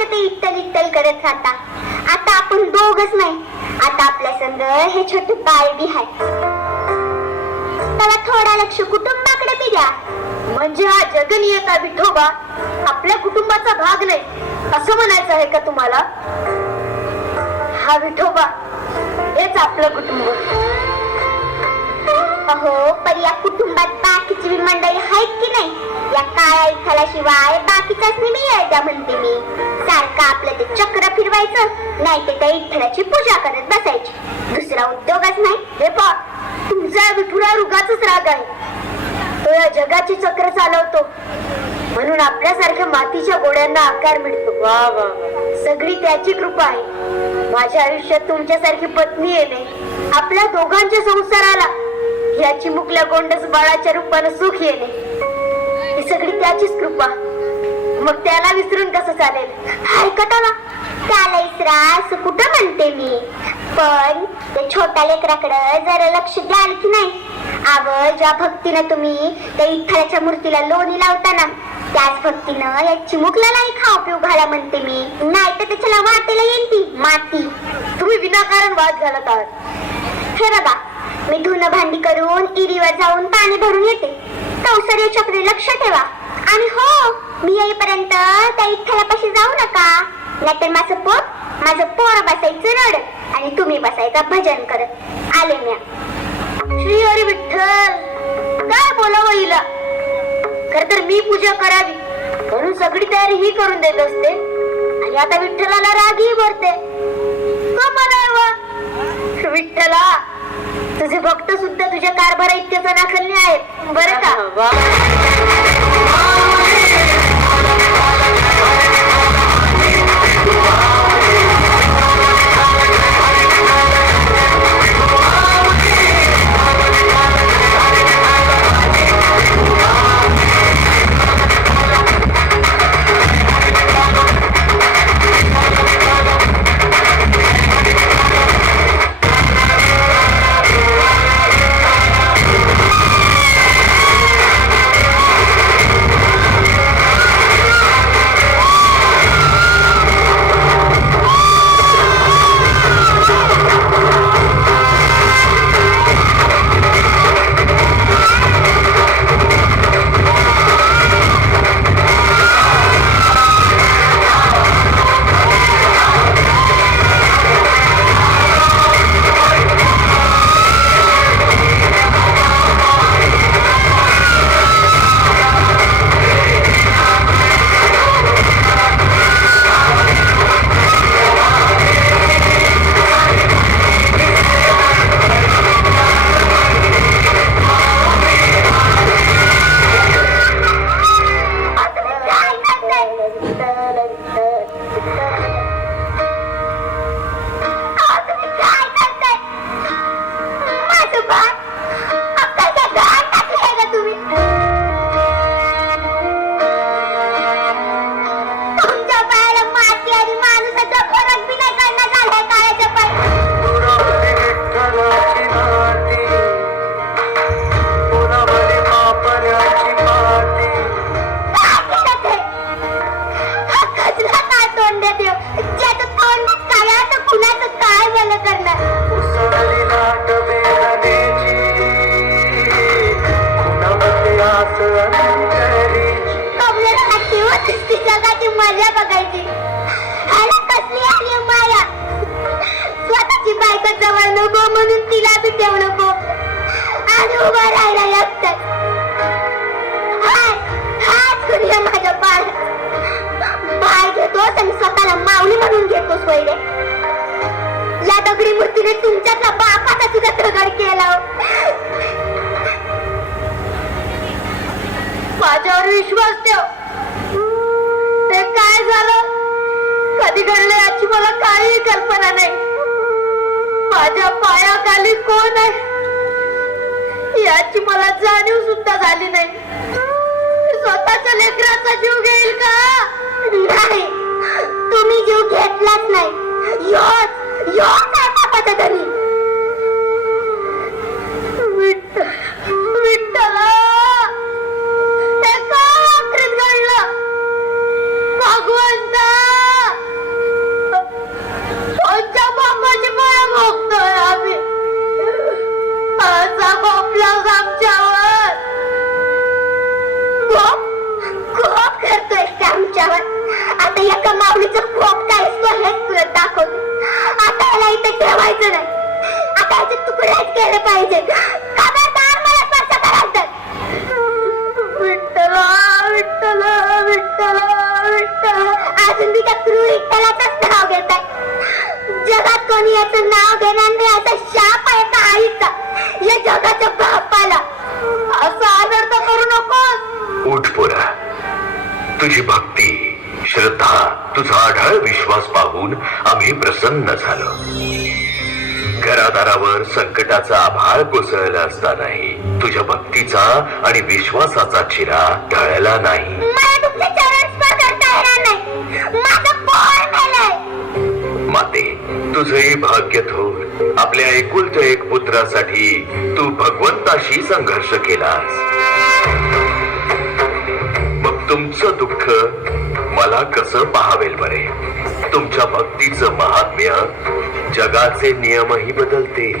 सारखं ते इट्टल इट्टल करत राहता. आता आपण दोघच नाही, आता आपल्या संग हे छोटे बाळ बी आहे. त्याला थोडा लक्ष कुटुंबाकडे बी द्या. म्हणजे हा जगनियता विठोबा आपल्या कुटुंबाचा भाग नाही असं म्हणायचं आहे का तुम्हाला? हा विठोबा हेच आपलं कुटुंब. अहो पण या कुटुंबात बाकीची बी मंडळी आहेत की नाही? या काळ्या इथल्याशिवाय बाकीचाच नाही यायचा म्हणते मी. सारखं आपलं ते चक्र फिरवायचं, नाही ते त्या इथल्याची पूजा करत बसायची. दुसरा उद्योगच नाही. हे पा तुमचा विठुळा रुगाचाच राग आहे. तो या जगाची चक्र चालवतो म्हणून आपल्यासारख्या मातीच्या गोड्यांना आकार मिळतो. वा वा, सगळी त्याची कृपा आहे. माझ्या आयुष्यात तुमच्यासारखी पत्नी येणे, आपल्या दोघांच्या संसाराला याची मुकल्या गोंडस बाळाच्या रूपानं सुख येणे, ही सगळी त्याचीच कृपा. मग त्याला विसरून कसं चालेल? ऐकतावा त्याला इसरा असं कुठं म्हणते मी, पण ते छोट्या लेकराकडे जरा लक्ष द्याल की नाही? आवं ज्या भक्तीनं तुम्ही त्या इथल्याच्या मूर्तीला लोणी लावताना, त्याच भक्तीनं या चिमुकल्यालाही खाऊ पिऊ घाला म्हणते मी. नाही तर त्याच्याला वाटेला येईल ती माती. तुम्ही विनाकारण वाद घालत आहात. हे बघा, मी धुणं भांडी करून इरीवर जाऊन पाणी भरून येते. कौसर्याच्याकडे लक्ष ठेवा. आणि हो, मी येईपर्यंत त्या इथल्यापाशी जाऊ नका, नाहीतर माझं पोर बसायचं रडत आणि तुम्ही बसायचा भजन करत. आले म्या. श्री हरी विठ्ठल. काय बोलावं हिला? खर तर मी पूजा करावी म्हणून सगळी तयारी ही करून देत असते आणि आता विठ्ठलाला रागही भरते. का म्हणावं? विठ्ठला, तुझे भक्त सुद्धा तुझ्या कारभारा इतके सणाखल्ले आहेत बरं का. मजा बघायची. कसली आली माया. स्वतःची बायको जवळ नको म्हणून तिला बी ठेवू नको आणि उभा राहायला लागतात. माझ्या पाय घेतोस आणि स्वतःला माऊली म्हणून घेतोस. वैरे या दगडी मूर्तीने तुमच्यातला बापाचा सुद्धा दगड केला. माझ्यावर विश्वास ठेव. ते काय झालं, कधी घडलं याची मला काही कल्पना नाही. माझ्या पायाखाली कोण आहे याची मला जाणीव सुद्धा झाली नाही. स्वतःच्या लेकराचा जीव घेईल का? नाही, तुम्ही जीव घेतलाच नाही. योच आहे बापाचा धनी. विठ्ठला, हे काय आखरीत घडलं? भगवंता, त्या माऊलीचं खोप काय असतो हेच तुला दाखवते. आता याला इथे ठेवायचं नाही. आता याचे तुकडेच केले पाहिजे. खबरदार मला स्पर्श करायचं. विठ्ठला विठ्ठला विठ्ठला विठ्ठला. अजून मी त्या क्रूर विठ्ठलाचंच नाव घेत आहे. जगात कोणी याचं नाव घेणार नाही असा शाप आहे का आईचा या जगाच्या बापाला. असं आदर तर करू नकोस. उठ पोरा, तुझी भक्ती, श्रद्धा, तुझा आढळ विश्वास पाहून आम्ही प्रसन्न झालो. घरादारावर संकटाचा आभाळ कोसळला असतानाही तुझ्या भक्तीचा आणि विश्वासाचा चिरा ढळला नाही. मला तुमचे चरण स्पर्श करता येणार नाही. माझं पोर मेलंय. माते, तुझंही भाग्य थोर. आपल्या एकुलत्या एक पुत्रासाठी तू भगवंताशी संघर्ष केलास. मग तुमचं दुःख मला कसं पाहावेल बरे. तुमच्या भक्तीचं महात्म्य जगाचे नियमही बदलते.